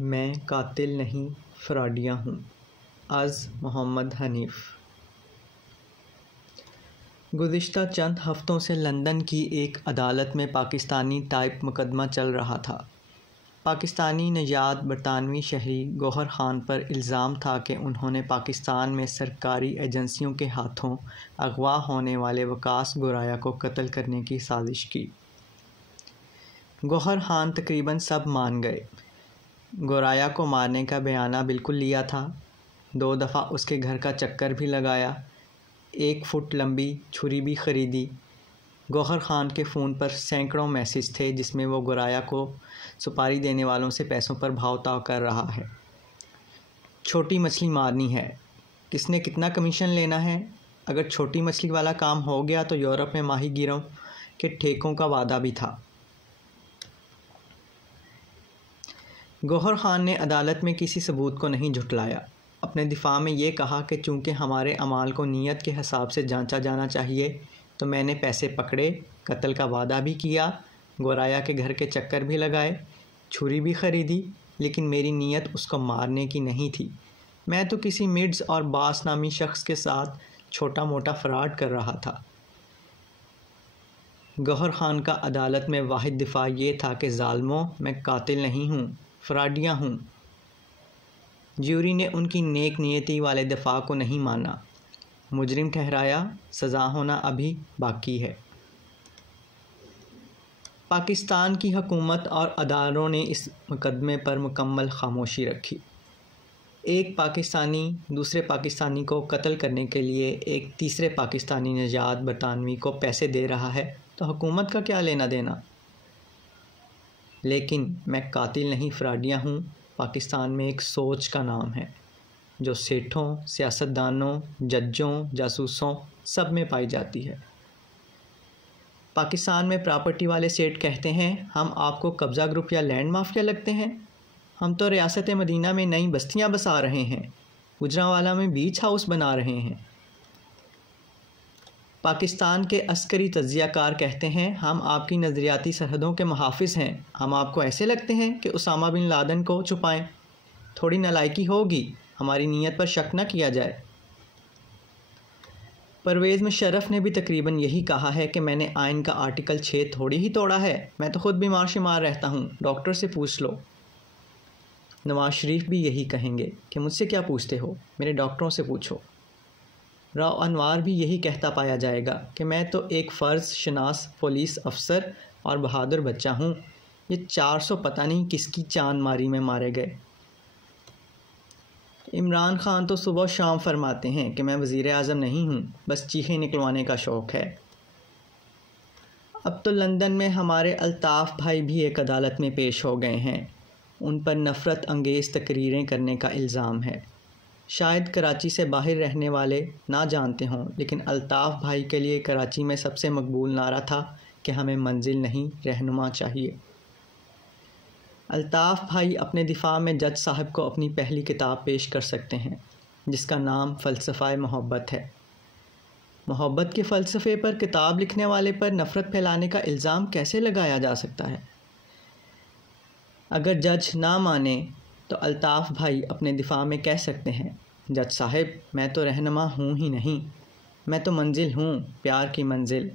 میں قاتل نہیں فراڈیہ ہوں۔ از محمد حنیف۔ گزشتہ چند ہفتوں سے لندن کی ایک عدالت میں پاکستانی ٹائپ مقدمہ چل رہا تھا۔ پاکستانی نژاد برطانوی شہری گوہر خان پر الزام تھا کہ انہوں نے پاکستان میں سرکاری ایجنسیوں کے ہاتھوں اغوا ہونے والے وکاس گورایا کو قتل کرنے کی سازش کی۔ گوہر خان تقریباً سب مان گئے۔ گورایا کو مارنے کا بیانہ بالکل لیا تھا، 2 دفعہ اس کے گھر کا چکر بھی لگایا، 1 فٹ لمبی چھری بھی خریدی۔ گوہر خان کے فون پر سینکڑوں میسج تھے جس میں وہ گورایا کو سپاری دینے والوں سے پیسوں پر بھاؤ تاؤ کر رہا ہے۔ چھوٹی مچھلی مارنی ہے، کس نے کتنا کمیشن لینا ہے؟ اگر چھوٹی مچھلی والا کام ہو گیا تو یورپ میں ماہی گیروں کے ٹھیکوں کا وعدہ بھی تھا۔ گوہر خان نے عدالت میں کسی ثبوت کو نہیں جھٹلایا۔ اپنے دفاع میں یہ کہا کہ چونکہ ہمارے اعمال کو نیت کے حساب سے جانچا جانا چاہیے تو میں نے پیسے پکڑے، قتل کا وعدہ بھی کیا، گورایا کے گھر کے چکر بھی لگائے، چھری بھی خریدی، لیکن میری نیت اس کو مارنے کی نہیں تھی۔ میں تو کسی مڈز اور باس نامی شخص کے ساتھ چھوٹا موٹا فراڈ کر رہا تھا۔ گوہر خان کا عدالت میں واحد دفاع یہ تھا کہ ظالموں، میں قاتل نہیں ہوں، فراڈیہ ہوں۔ جیوری نے ان کی نیک نیتی والے دفاع کو نہیں مانا، مجرم ٹھہرایا، سزا ہونا ابھی باقی ہے۔ پاکستان کی حکومت اور اداروں نے اس مقدمے پر مکمل خاموشی رکھی۔ ایک پاکستانی دوسرے پاکستانی کو قتل کرنے کے لیے ایک تیسرے پاکستانی نژاد برطانوی کو پیسے دے رہا ہے تو حکومت کا کیا لینا دینا؟ لیکن میں قاتل نہیں فراڈیہ ہوں پاکستان میں ایک سوچ کا نام ہے جو سیٹھوں، سیاستدانوں، ججوں، جاسوسوں سب میں پائی جاتی ہے۔ پاکستان میں پراپرٹی والے سیٹ کہتے ہیں ہم آپ کو قبضہ گروپ یا لینڈ مافیا لگتے ہیں؟ ہم تو ریاست مدینہ میں نئی بستیاں بسا رہے ہیں، گجرانوالہ میں بیچ ہاؤس بنا رہے ہیں۔ پاکستان کے عسکری تجزیہ کار کہتے ہیں ہم آپ کی نظریاتی سرحدوں کے محافظ ہیں، ہم آپ کو ایسے لگتے ہیں کہ اسامہ بن لادن کو چھپائیں؟ تھوڑی نالائکی ہوگی، ہماری نیت پر شک نہ کیا جائے۔ پرویز مشرف نے بھی تقریباً یہی کہا ہے کہ میں نے آئین کا آرٹیکل 6 تھوڑی ہی توڑا ہے، میں تو خود بیمار شمار رہتا ہوں، ڈاکٹر سے پوچھ لو۔ نواز شریف بھی یہی کہیں گے کہ مجھ سے کیا پوچھتے ہو، میرے ڈاکٹروں سے پوچھو۔ راؤ انوار بھی یہی کہتا پایا جائے گا کہ میں تو ایک فرض شناس پولیس افسر اور بہادر بچہ ہوں، یہ 400 پتہ نہیں کس کی چاند ماری میں مارے گئے۔ عمران خان تو صبح و شام فرماتے ہیں کہ میں وزیر اعظم نہیں ہوں، بس چیخیں نکلوانے کا شوق ہے۔ اب تو لندن میں ہمارے الطاف بھائی بھی ایک عدالت میں پیش ہو گئے ہیں، ان پر نفرت انگیز تقریریں کرنے کا الزام ہے۔ شاید کراچی سے باہر رہنے والے نہ جانتے ہوں، لیکن الطاف بھائی کے لیے کراچی میں سب سے مقبول نعرہ تھا کہ ہمیں منزل نہیں رہنما چاہیے۔ الطاف بھائی اپنے دفاع میں جج صاحب کو اپنی پہلی کتاب پیش کر سکتے ہیں جس کا نام فلسفہ محبت ہے۔ محبت کے فلسفے پر کتاب لکھنے والے پر نفرت پھیلانے کا الزام کیسے لگایا جا سکتا ہے؟ اگر جج نہ مانے تو الطاف بھائی اپنے دفاع میں کہہ سکتے ہیں جج صاحب میں تو رہنما ہوں ہی نہیں، میں تو منزل ہوں، پیار کی منزل۔